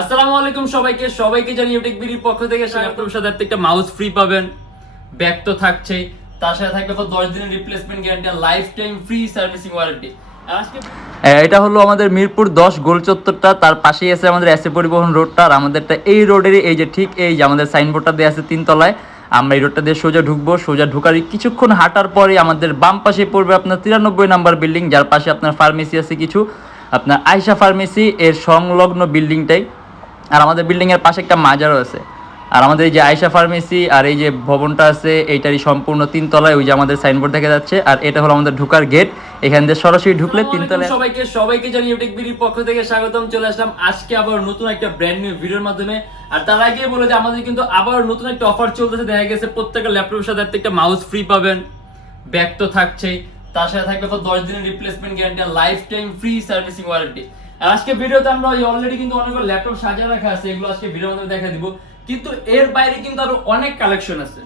আসসালামু আলাইকুম সবাইকে জানি ইউটেকবিডির পক্ষ থেকে স্বাগতম। সাথে একটা মাউস ফ্রি পাবেন, ব্যাগ তো থাকছেই, তার সাথে থাকবে 10 দিনের রিপ্লেসমেন্ট গ্যারান্টি আর lifetime free servicing warranty. এটা হলো আমাদের মিরপুর 10 গোল চত্বরটা, তার পাশেই আছে আমাদের এসএ পরিবহন রোডটা। আর আমাদেরটা এই রোডেরই এই যে ঠিক এই যে আমাদের সাইনবোর্ডটা দেওয়া আছে 3 তলায়। আমরা এই রোডটা দিয়ে সোজা ঢুকবো, সোজা ঢুকার কিছুক্ষণ হাঁটার পরে আমাদের বাম পাশে পড়বে আপনার 93 নাম্বার বিল্ডিং, যার পাশে আপনার ফার্মেসি আছে কিছু, আপনার আয়শা ফার্মেসি এর সংলগ্ন বিল্ডিংটাই। আর আমাদের বিল্ডিংয়ের পাশে একটা মাজারও আছে। আর আমাদের এই যে আয়শা ফার্মেসি আর এই যে ভবনটা আছে এইটারই সম্পূর্ণ 3 তলায়, ওই যে আমাদের সাইনবোর্ড দেখা যাচ্ছে। আর এটা হলো আমাদের ঢোকার গেট, এখান দিয়ে সরাসরি ঢুকলে 3 তলায়। সবাইকে জানি ইউটেকবিডির পক্ষ থেকে স্বাগতম। চলে আসলাম আজকে আবার নতুন একটা ব্র্যান্ড নিউ ভিডিওর মাধ্যমে। আর তার আগে বলে যে আমাদের কিন্তু আবার নতুন একটা অফার চলতেছে। দেখা গেছে প্রত্যেকটা ল্যাপটপের সাথে একটা মাউস ফ্রি পাবেন, ব্যাগ তো থাকছেই, তার সাথে থাকবে 10 দিনের রিপ্লেসমেন্ট গ্যারান্টি আর lifetime free servicing warranty. আর আজকে ভিডিওতে আমরা অলরেডি কিন্তু অনেকগুলো ল্যাপটপ সাজিয়ে রাখা আছে, এগুলো আজকে ভিডিওর মাধ্যমে দেখা দিব। কিন্তু এর বাইরে কিন্তু আরো অনেক কালেকশন আছে,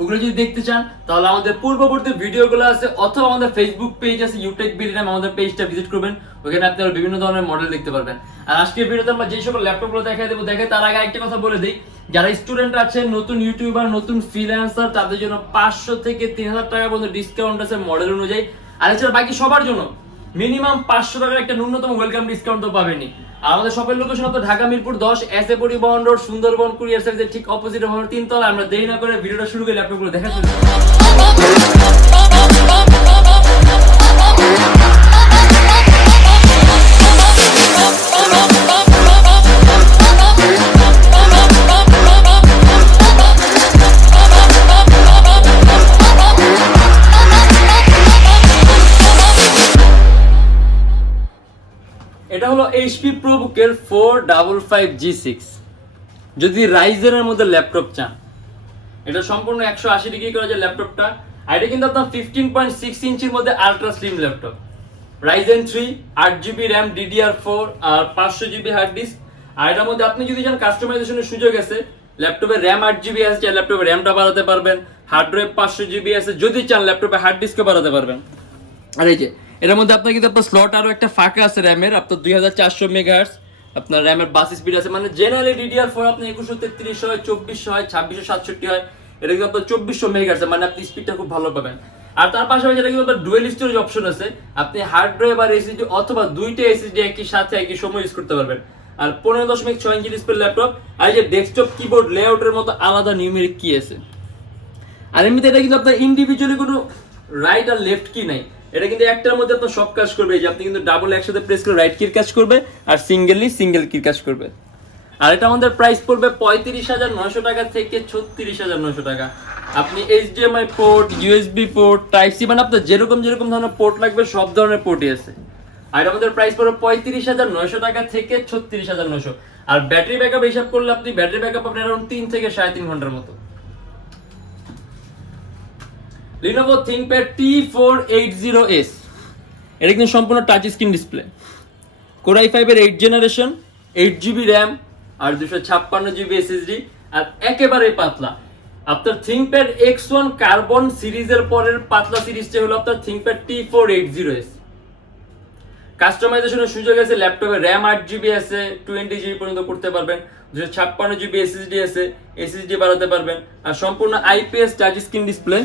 ওগুলো যদি দেখতে চান তাহলে আমাদের পূর্ববর্তী ভিডিওগুলো আছে, অথবা আমাদের ফেসবুক পেজ আছে ইউটেকবিডি নামে, আমাদের পেজটা ভিজিট করবেন, ওখানে আপনারা বিভিন্ন ধরনের মডেল দেখতে পারবেন। আর আজকের ভিডিওতে আমরা যে সকল ল্যাপটপগুলো দেখাই দেবো, তার আগে একটা কথা বলে দিই, যারা স্টুডেন্ট আছেন, নতুন ইউটিউবার, নতুন ফ্রিল্যান্সার, তাদের জন্য 500 থেকে 3000 টাকা পর্যন্ত ডিসকাউন্ট আছে মডেল অনুযায়ী। আর এছাড়া বাকি সবার জন্য মিনিমাম 500 টাকার একটা ন্যূনতম ওয়েলকাম ডিসকাউন্ট তো পাবেনই। আর আমাদের শপের লোকেশন হচ্ছে ঢাকা মিরপুর 10 এসএ পরিবহন রোড, সুন্দরবন কুরিয়ার সার্ভিসের ঠিক অপোজিটে ভবনের 3 তলা। আমরা দেরি না করে ভিডিওটা শুরু করি, ল্যাপটপগুলো দেখা শুরু করি। এটা হলো HP প্রোবুকের 455G6। যদি রাইজেনের মধ্যে ল্যাপটপ চান, এটা সম্পূর্ণ 180 ডিগ্রি করা যে ল্যাপটপটা। আর এটা কিন্তু আপনার 15.6 ইঞ্চির মধ্যে ultra slim laptop, Ryzen 3, 8GB RAM, DDR4 আর 500GB হার্ড ডিস্ক। আর এটার মধ্যে আপনি যদি চান কাস্টমাইজেশনের সুযোগ আছে, ল্যাপটপে র্যাম 8GB আছে, ল্যাপটপে র্যামটা বাড়াতে পারবেন, হার্ড ড্রাইভ 500GB আছে, যদি চান ল্যাপটপে হার্ড ডিস্কও বাড়াতে পারবেন। আর এই যে এটার মধ্যে আপনার কিন্তু আপনার স্লট আরো একটা ফাঁকা আছে র্যামের, আপনার 2400 মেগাহার্টজ আপনার র্যামের বাস স্পিড আছে। মানে জেনারেলি DDR4 আপনি 2133 হয়, 2400 হয়, 2667 হয়, এটা কিন্তু আপনার 2400 মেগাহার্টজ, মানে আপনি স্পিডটা খুব ভালো পাবেন। আর তার পাশাপাশি এটা কিন্তু আপনার ডুয়েল স্টোরেজ অপশন আছে, আপনি হার্ড ড্রাইভ আর এসএসডি অথবা দুইটা এসএসডি একই সাথে একই সময় ইউজ করতে পারবেন। আর 15.6 ইঞ্চি ডিসপ্লে ল্যাপটপ। আর এই যে ডেস্কটপ কিবোর্ড লেআউটের মতো আলাদা নিউমেরিক কি আছে। আর এমনিতে এটা কিন্তু আপনার ইন্ডিভিজুয়ালি কোনো রাইট আর লেফট কি নাই, এটা কিন্তু একটার মধ্যে আপনার সব কাজ করবে। এই যে আপনি কিন্তু ডাবল একসাথে প্রেস করে রাইট কির কাজ করবে আর সিঙ্গেল কির কাজ করবে। আর এটা আমাদের প্রাইস পড়বে 35,900 টাকা থেকে 36,900 টাকা। আপনি HDMI port, USB port, type C, মানে আপনার যেরকম ধরনের পোর্ট লাগবে সব ধরনের পোর্টই আছে। আর আমাদের প্রাইস পড়বে 35,900 টাকা থেকে 36,900। আর ব্যাটারি ব্যাকআপ হিসাব করলে আপনি ব্যাটারি ব্যাকআপ আপনার अराउंड 3 থেকে 3.5 ঘন্টার মতো। Lenovo ThinkPad T480S, এটা কিন্তু সম্পূর্ণ touch screen display, Core i5 এর 8th জেনারেশন, 8GB র্যাম আর 256GB SSD। আর একেবারে পাতলা আপনার ThinkPad X1 কার্বন সিরিজের পরের পাতলা সিরিজটা হলো আপনার ThinkPad T480S। কাস্টমাইজেশনের সুযোগ আছে, ল্যাপটপে র্যাম 8GB আছে, 20GB পর্যন্ত করতে পারবেন, 256GB SSD আছে, SSD বাড়াতে পারবেন। আর সম্পূর্ণ IPS টাচ স্ক্রিন ডিসপ্লে,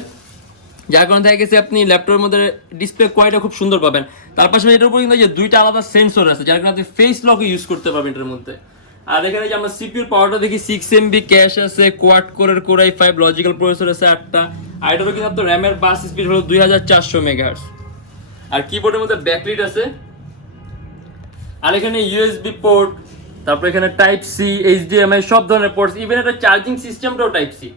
যার কারণে দেখা গেছে আপনি ল্যাপটপের মধ্যে ডিসপ্লে কোয়ালিটি খুব সুন্দর পাবেন। তার পাশাপাশি এটার উপর কিন্তু যে দুইটা আলাদা সেন্সর আছে, যার কারণে আপনি ফেস লক ইউজ করতে পারবেন এটার মধ্যে। আর এখানে যে আমরা সিপিইউর পাওয়ারটা দেখি 6MB ক্যাশ আছে, কোয়াড কোরের Core i5 লজিক্যাল প্রসেসর আছে 8টা। আর এটারও কিন্তু আপনার র্যামের বাস স্পিড হলো 2400 মেগাহার্টজ। আর কিবোর্ডের মধ্যে ব্যাকলিট আছে। আর এখানে USB পোর্ট, তারপর এখানে টাইপ সি, HDMI সব ধরনের পোর্টস, ইভেন এটা চার্জিং সিস্টেমটাও টাইপ সি।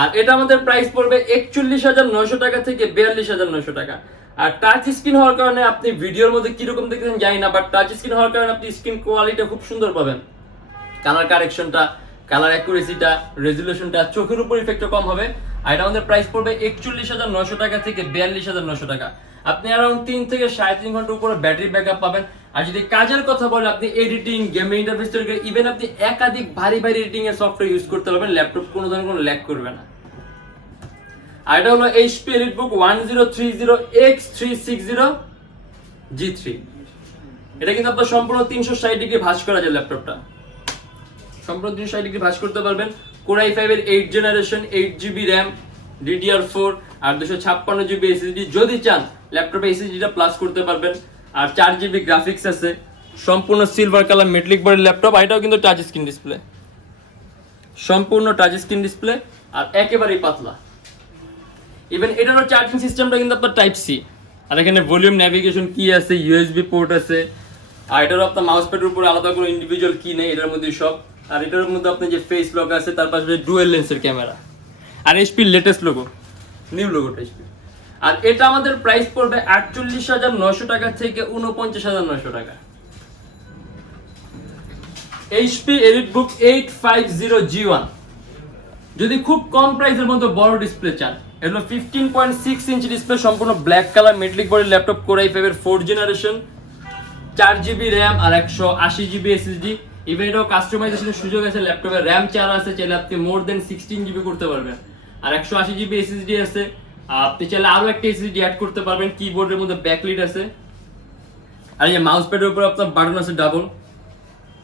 আর এটা আমাদের প্রাইস পড়বে 41,900 টাকা থেকে 42,900 টাকা। আর টাচ স্ক্রিন হওয়ার কারণে আপনি ভিডিওর মধ্যে কিরকম দেখতেছেন জানি না, বাট টাচ স্ক্রিন হওয়ার কারণে আপনি স্ক্রিন কোয়ালিটিটা খুব সুন্দর পাবেন। কালার কারেকশনটা, কালার অ্যাকুরেসিটা, রেজুলেশনটা, চোখের উপর ইফেক্টও কম হবে। আর এটা আমাদের প্রাইস পড়বে 41,900 টাকা থেকে 42,900 টাকা। আপনি अराउंड 3 থেকে 3.5 ঘন্টার উপরে ব্যাটারি ব্যাকআপ পাবেন। আর যদি কাজের কথা বলে, আপনি এডিটিং, গেমিং ইন্টারফেস তৈরি করে ইভেন আপনি একাধিক ভারী এডিটিং এর সফটওয়্যার ইউজ করতে পারবেন, ল্যাপটপ কোনো ধরনের কোনো ল্যাগ করবে না। আর এটা হলো HP EliteBook 1030X360G3। এটা কিন্তু আপনার সম্পূর্ণ 360 ডিগ্রি ভাঁজ করা যায় ল্যাপটপটা, সম্পূর্ণ 360 ডিগ্রি ভাঁজ করতে পারবেন। Core i5 এর 8 জেনারেশন, 8GB RAM, DDR4 আর 256GB SSD। যদি চান ল্যাপটপে SSDটা প্লাস করতে পারবেন। আর 4GB গ্রাফিক্স আছে, সম্পূর্ণ সিলভার কালার মেটালিক বডির ল্যাপটপ। এটাও কিন্তু টাচ স্ক্রিন ডিসপ্লে, সম্পূর্ণ টাচ স্ক্রিন ডিসপ্লে আর একেবারেই পাতলা। ইভেন এটারও চার্জিং সিস্টেমটা কিন্তু আপনার টাইপ সি। আর এখানে ভলিউম, ন্যাভিগেশন কি আছে, USB পোর্ট আছে। আর এটারও আপনার মাউস প্যাডের উপরে আলাদা করে ইন্ডিভিজুয়াল কি নেই, এটার মধ্যে সব। আর এটার মধ্যে আপনার যে ফেস লক আছে, তার পাশে ডুয়েল লেন্সের ক্যামেরা আর এইচপির লেটেস্ট লোগো, নিউ লোগোটা এইচপি। আর এটা আমাদের প্রাইস পড়বে 48,900 টাকা থেকে 49,900 টাকা। এইচপি এলিটবুক 850G1 যদি খুব কম প্রাইসের মধ্যে বড় ডিসপ্লে চান, এগুলো 15.6 ইঞ্চি ডিসপ্লে, সম্পূর্ণ ব্ল্যাক কালার মেটালিক বডির ল্যাপটপ, Core i5 এর 4 জেনারেশন, 4GB RAM আর 128GB SSD। ইভেন এটাও কাস্টমাইজেশনের সুযোগ আছে, ল্যাপটপে RAM 4 আছে, চাইলে আপনি মোর দেন 16GB করতে পারবেন। আর 128GB SSD আছে, আপনি চাইলে আরো একটা SSD অ্যাড করতে পারবেন। কিবোর্ডের মধ্যে ব্যাকলিট আছে, আর এই মাউস প্যাডের উপর আপনার বাটন আছে ডাবল।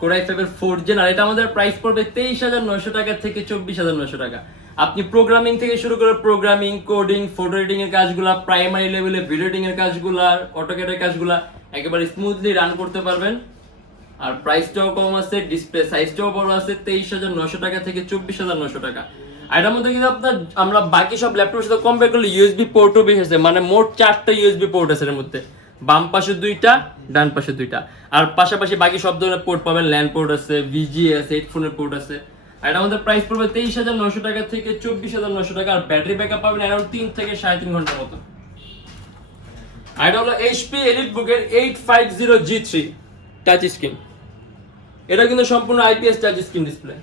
Core i5 এর 4 জেন। আর এটা আমাদের প্রাইস পড়বে 23,900 টাকা থেকে 24,900 টাকা। আপনি প্রোগ্রামিং থেকে শুরু করে প্রোগ্রামিং, কোডিং, ফটো এডিটিং এর কাজগুলা, প্রাইমারি লেভেলে ভিডিও এডিটিং এর কাজগুলা, অটোক্যাড এর কাজগুলা একেবারে স্মুথলি রান করতে পারবেন। আর প্রাইসটাও কম আছে, ডিসপ্লে সাইজটাও বড় আছে, 23,900 টাকা থেকে 24,900 টাকা। আর এটার মধ্যে কিন্তু আপনার আমরা বাকি সব ল্যাপটপের সাথে কম্পেয়ার করলে ইউএসবি পোর্টও বেশি আছে, মানে মোট 4টা ইউএসবি পোর্ট আছে এর মধ্যে, বাম পাশে 2টা, ডান পাশে 2টা। আর পাশাপাশি বাকি সব ধরনের পোর্ট পাবেন, ল্যান্ড পোর্ট আছে, ভিজিএ আছে, হেডফোনের পোর্ট আছে। আর এটা আমাদের প্রাইস পড়বে 23,900 টাকা থেকে 24,900 টাকা। আর ব্যাটারি ব্যাকআপ পাবেন অ্যারাউন্ড 3 থেকে 3.5 ঘন্টার মতো। আর এটা হলো এইচপি এলিটবুকের 850G3 টাচ স্ক্রিন। এটা কিন্তু সম্পূর্ণ IPS touch screen display.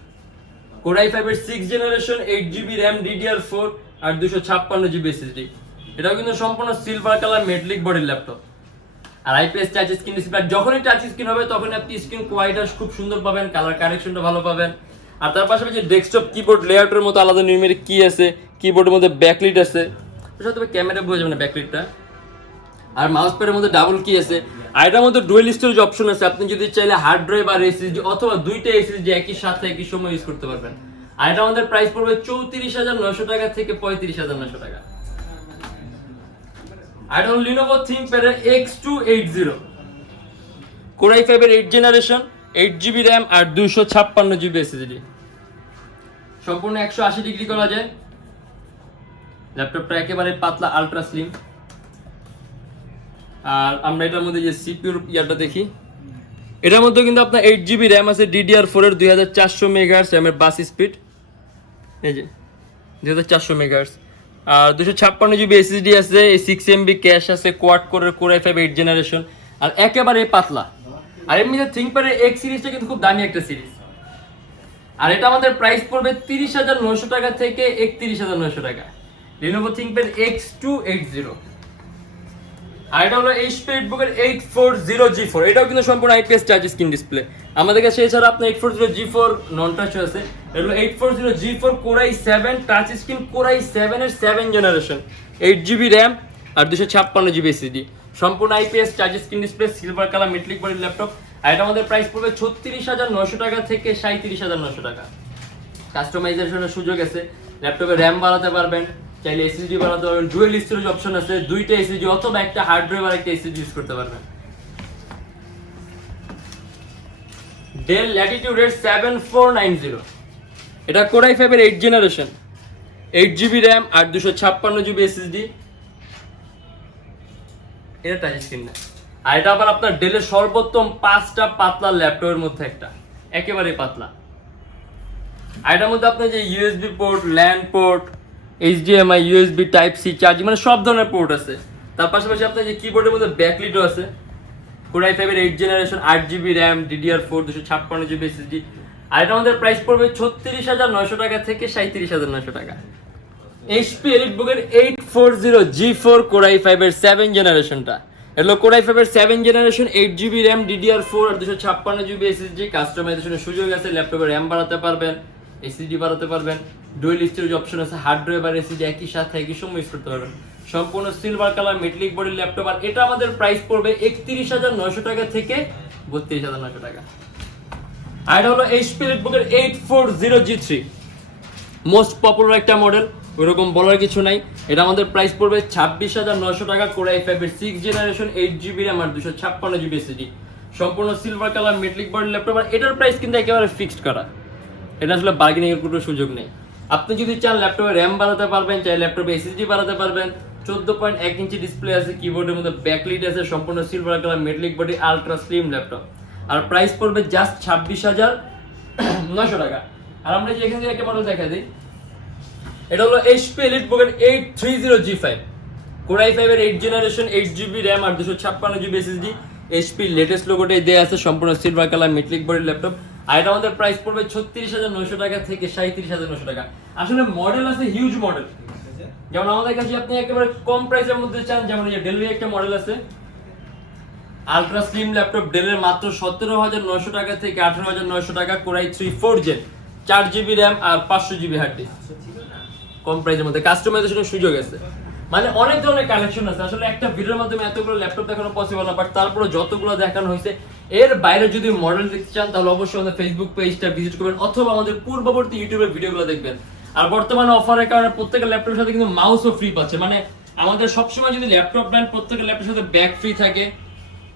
Core i5 এর 6 জেনারেশন, 8GB RAM, DDR4 আর 256GB SSD। এটাও কিন্তু সম্পূর্ণ সিলভার কালার মেটালিক বডির ল্যাপটপ আর আইপিএস টাচ স্ক্রিন ডিসপ্লে। যখনই টাচ স্ক্রিন হবে তখন আপনি স্ক্রিন কোয়ালিটি খুব সুন্দর পাবেন, কালার কারেকশনটা ভালো পাবেন। আর তার পাশাপাশি ডেস্কটপ কিবোর্ড লেআউটের মতো আলাদা নিউমেরিক কি আছে, কিবোর্ডের মধ্যে ব্যাকলিট আছে, তবে ক্যামেরা বোঝা যাবে না ব্যাকলিটটা। আর মাউস প্যাডের মধ্যে ডাবল কি আছে। আর এটার মধ্যে ডুয়েল স্টোরেজ অপশন আছে, আপনি যদি চাইলে হার্ড ড্রাইভ আর এসএসডি অথবা 2টা এসএসডি একই সাথে একই সময় ইউজ করতে পারবেন। আর এটা আমাদের প্রাইস পড়বে 34,900 টাকা থেকে 35,900 টাকা। আর এটা হলো Lenovo ThinkPad এর X280, Core i5 এর 8 জেনারেশন, 8GB RAM আর 256GB SSD। সম্পূর্ণ 180 ডিগ্রি করা যায়। ল্যাপটপটা একেবারে পাতলা, আলট্রা স্লিম। আর আমরা এটার মধ্যে যে সিপিইউর ইয়াটা দেখি, এটার মধ্যে কিন্তু আপনার 8GB RAM আছে, DDR4 এর 2400 মেগাহার্টজ RAM এর বাস স্পিড, এই যে 2400 মেগাহার্টজ। আর 256GB SSD আছে, 6MB ক্যাশ আছে, কোয়াড কোরের Core i5 8 জেনারেশন আর একেবারে পাতলা। আর এমনিতে ThinkPad এর X সিরিজটা কিন্তু খুব দামি একটা সিরিজ। আর এটা আমাদের প্রাইস পড়বে 30,900 টাকা থেকে 31,900 টাকা। Lenovo ThinkPad X280। আর এটা হলো এইচপি এলিটবুকের 840G4। এটাও কিন্তু সম্পূর্ণ আইপিএস টাচ স্ক্রিন ডিসপ্লে। আমাদের কাছে এছাড়া আপনার 840G4 নন টাচ আছে। এটা হলো 840G4 Core i7 touch screen, Core i7 এর 7 জেনারেশন, 8GB RAM আর 256GB SSD। সম্পূর্ণ IPS touch screen display, silver colour metallic বডির ল্যাপটপ। আর এটা আমাদের প্রাইস পড়বে 36,900 টাকা থেকে 37,900 টাকা। কাস্টমাইজেশনের সুযোগ আছে, ল্যাপটপে RAM বাড়াতে পারবেন, চাইলে এসএসডি বানাতে পারবেন, ডুয়েল স্টোরেজ অপশন আছে, 2টা এসএসডি অথবা একটা হার্ড ড্রাইভ আর একটা এসএসডি ইউজ করতে পারবেন। Dell Latitude 7490, এটা Core i5 এর 8 জেনারেশন, 8GB RAM আর 256GB SSD। এটা টাচ স্ক্রিন না। আর এটা আবার আপনার ডেলের সর্বোত্তম 5টা পাতলা ল্যাপটপের মধ্যে একটা, একেবারে পাতলা। আর এটার মধ্যে আপনার যে USB port, LAN port, HDMI, USB type C charging, মানে সব ধরনের পোর্ট আছে। তার পাশাপাশি আপনার যে কিবোর্ডের মধ্যে ব্যাকলিটও আছে। Core i5 এর 8 generation, 8GB RAM, DDR4, 256GB SSD। আর এটা আমাদের প্রাইস পড়বে 36,900 টাকা থেকে 37,900 টাকা। এইচপি এলিটবুকের 840G4 Core i5 এর 7 জেনারেশনটা। এটা Core i5 এর 7 জেনারেশন, 8GB RAM, DDR4 আর 256GB SSD। কাস্টমাইজেশনের সুযোগ আছে, ল্যাপটপে RAM বাড়াতে পারবেন, SSD বাড়াতে পারবেন, ডুয়েল স্টোরেজ অপশন আছে, হার্ড ড্রাইভ আর এসএসডি একই সাথে একই সময় ইউজ করতে পারবেন। সম্পূর্ণ সিলভার কালার মেটালিক বডির ল্যাপটপ। আর এটা আমাদের প্রাইস পড়বে 31,900 টাকা থেকে 32,900 টাকা। আর এটা হলো HP লিটবুকের 840G3, মোস্ট পপুলার একটা মডেল, ওইরকম বলার কিছু নাই। এটা আমাদের প্রাইস পড়বে 26,900 টাকা। কোর i5 এর 6 জেনারেশন 8GB RAM আর 256GB SSD, সম্পূর্ণ silver colour metallic body laptop. আর এটার প্রাইস কিন্তু একেবারে ফিক্সড করা, এটা আসলে বার্গেনিং এর কোনো সুযোগ নেই। আপনি যদি চান ল্যাপটপে র্যাম বাড়াতে পারবেন, চাই ল্যাপটপে SSD বাড়াতে পারবেন। 14.1 ইঞ্চি ডিসপ্লে আছে, কিবোর্ডের মধ্যে ব্যাকলাইট আছে, সম্পূর্ণ silver colour metallic body ultra slim laptop. আর প্রাইস পড়বে জাস্ট 26,900 টাকা। আর আমরা যে এখান থেকে একটা মডেল দেখা দিই, এটা হলো HP EliteBook 830G5, core i5 এর 8 জেনারেশন 8GB RAM আর 256GB SSD। HP লেটেস্ট লোগোটাই দেয়া আছে, সম্পূর্ণ silver colour metallic body laptop. আর এটা আমাদের প্রাইস পড়বে 36,900 টাকা থেকে 37,900 টাকা। আসলে মডেল আছে হিউজ মডেল, যেমন আমাদের কাছে আপনি একেবারে কম প্রাইসের মধ্যে চান, যেমন এই ডেলের একটা মডেল আছে আলট্রা স্লিম ল্যাপটপ, ডেলের মাত্র 17,900 টাকা থেকে 18,900 টাকা। Core i3 4 Gen 4GB RAM আর 500GB হার্ড ডিস্ক, কম প্রাইসের মধ্যে কাস্টমাইজেশনের সুযোগ আছে। মানে অনেক ধরনের কালেকশন আছে। আসলে একটা ভিডিওর মাধ্যমে এতগুলো ল্যাপটপ দেখানো পসিবল না, বাট তারপরে যতগুলো দেখানো হয়েছে এর বাইরে যদি মডেল দেখতে চান তাহলে অবশ্যই আমাদের ফেসবুক পেজটা ভিজিট করবেন অথবা আমাদের পূর্ববর্তী ইউটিউবের ভিডিওগুলো দেখবেন। আর বর্তমানে অফারের কারণে প্রত্যেকটা ল্যাপটপের সাথে কিন্তু মাউসও ফ্রি পাচ্ছে। মানে আমাদের সবসময় যদি ল্যাপটপ নেন প্রত্যেকটা ল্যাপটপের সাথে ব্যাগ ফ্রি থাকে,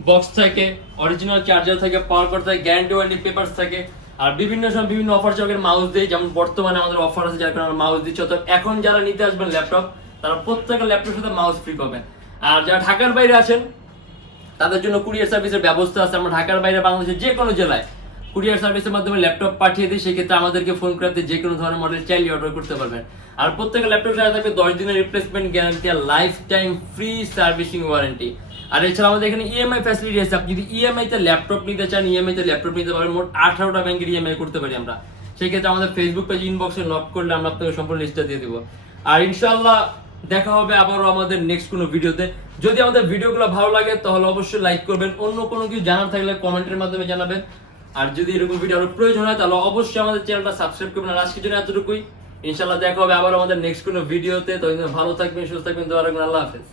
বক্স থাকে, অরিজিনাল চার্জার থাকে, পাওয়ার কর্ড থাকে, গ্যারান্টি ওয়ারেন্টি পেপারস থাকে। আর বিভিন্ন সময় বিভিন্ন অফার চলবে মাউস দেয়, যেমন বর্তমানে আমাদের অফার আছে যার কারণে আমরা মাউস দিচ্ছি। অর্থাৎ এখন যারা নিতে আসবেন ল্যাপটপ তারা প্রত্যেকটা ল্যাপটপের সাথে মাউস ফ্রি পাবেন। আর যারা ঢাকার বাইরে আছেন তাদের জন্য কুরিয়ার সার্ভিসের ব্যবস্থা আছে। আমরা ঢাকার বাইরে বাংলাদেশের যে কোনো জেলায় কুরিয়ার সার্ভিসের মাধ্যমে ল্যাপটপ পাঠিয়ে দিই, সেক্ষেত্রে আমাদেরকে ফোন করতে যে কোনো ধরনের মডেল চাইলে অর্ডার করতে পারবেন। আর প্রত্যেকটা ল্যাপটপ সাথে থাকবে 10 দিনের রিপ্লেসমেন্ট গ্যারান্টি আর lifetime free servicing warranty. আর এছাড়া আমাদের এখানে ইএমআই ফ্যাসিলিটি আছে। আপনি যদি ইএমআই তে ল্যাপটপ নিতে চান, ইএমআই তে ল্যাপটপ নিতে পারবেন। মোট 18টা ব্যাংকের ইএমআই করতে পারি আমরা। সেক্ষেত্রে আমাদের ফেসবুক পেজ ইনবক্সে নক করলে আমরা আপনাকে সম্পূর্ণ লিস্টটা দিয়ে দিব। আর ইনশাআল্লাহ দেখা হবে আবারও আমাদের নেক্সট কোনো ভিডিওতে। যদি আমাদের ভিডিওগুলো ভালো লাগে তাহলে অবশ্যই লাইক করবেন, অন্য কোনো কিছু জানার থাকলে কমেন্টের মাধ্যমে জানাবেন। আর যদি এরকম ভিডিও আরো প্রয়োজন হয় তাহলে অবশ্যই আমাদের চ্যানেলটা সাবস্ক্রাইব করবেন। আর আজকের জন্য এতটুকুই, ইনশাআল্লাহ দেখা হবে আবার আমাদের নেক্সট কোনো ভিডিওতে। ততদিন ভালো থাকবেন, সুস্থ থাকবেন, দোয়া রাখবেন। আল্লাহ হাফেজ।